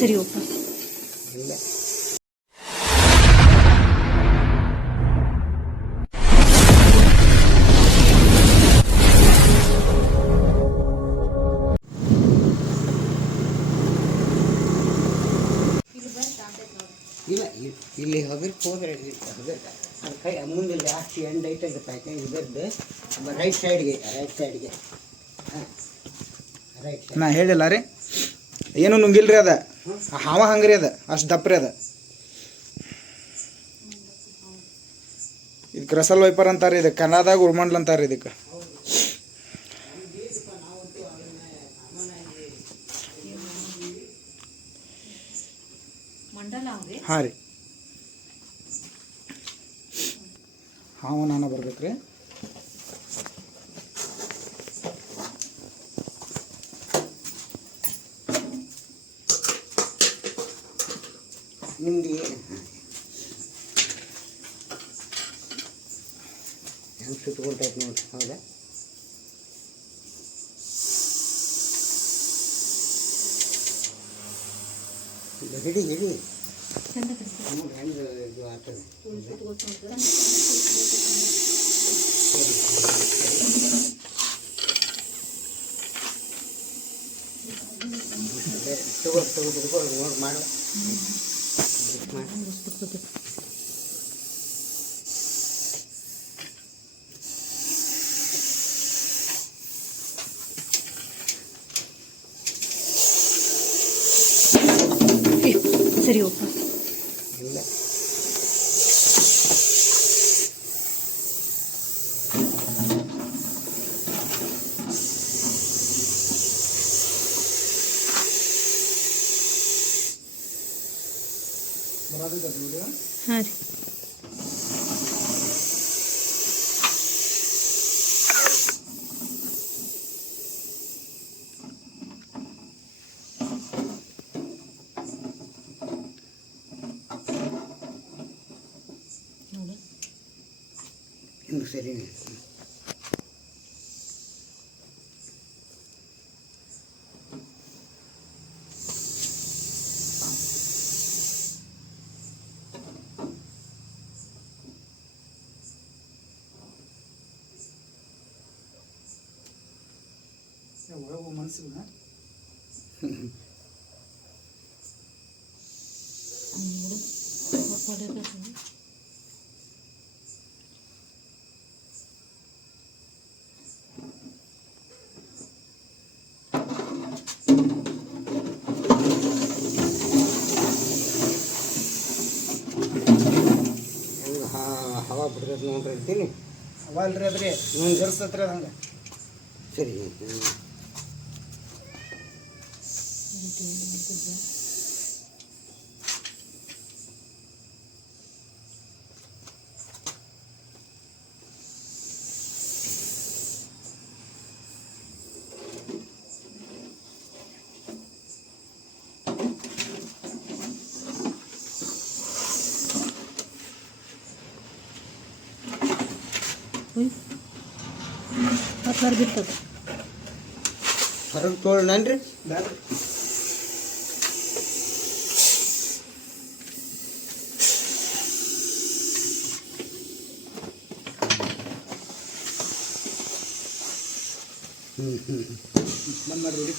ಸರಿ ಹೋಗ್ಪ ಇಲ್ಲ ಇಲ್ಲ ಇಲ್ಲಿ ಹೋಗ್ಬೇಕು ಹೋದ್ರೆ ಹೋಗ್ಬೇಕು ಅದು ಕೈ ಮುಂದೆ ಜಾಸ್ತಿ ಎಂಡ್ ಐತೆ ಪಾಯ್ಕೆ ಇದರದ್ದು ರೈಟ್ ಸೈಡ್ಗೆ ಹಾಂ ರೈಟ್ ಸೈಡ್. ನಾ ಹೇಳಿಲ್ಲ ರೀ ಏನು ನುಂಗಿಲ್ರಿ ಅದ ಹಾವ ಹಂಗ್ರಿ ಅದ ಅಷ್ಟು ದಪ್ಪ್ರಿ ಅದ. ಇದಕ್ಕೆ ರಸಲ್ ವೈಪರ್ ಅಂತಾರೆ, ಇದಕ್ಕೆ ಕನ್ನಡದಾಗ ಉರ್ಮಂಡ್ಲ್ ಅಂತಾರೆ ಇದಕ್ಕೆ. ಹಾಂ ರೀ ಹಾವ ನಾನು ಬರ್ಬೇಕ್ರಿ. ನಿಮ್ದು ಹೆಂಗೆ ಸುತ್ತಕೊಳ್ತೈತೆ ನೋಡಿ. ಹೌದಾ ಹಿಡಿ ಹಿಡಿ ನಮಗೆ ಹೆಂಗೆ ಇದು ಆಗ್ತದೆ. ತಗೋ ನೋಡಿ ಮಾಡು ಸರಿ ಹೋಗ್ಪ ಇಲ್ಲ ಹಾಂ ರೀ ಹಿಂಗೆ ಸರಿ. ಒಳಗೆ ಮನಸ್ಸಿಲ್ಲ ಹವಾ ಬಿಡ್ತೈತೆ ನೋಡ್ರಿ ಇರ್ತೀನಿ. ಹವಾ ಅಲ್ರಿ ಅದ್ರಿ ಜರ್ಸತ್ರಿ ಅದು ಹಂಗೆ. ಸರಿ ಹತ್ಲಾರ ಬಿರ್ತದೆ ಹೊರಗೆ ತೊಗೊಳ್ಳೇನ್ರಿ. ಬ್ಯಾಡ್ರಿ ಹ್ಞೂ ಬಂದ್ ಮಾಡ್ರಿ.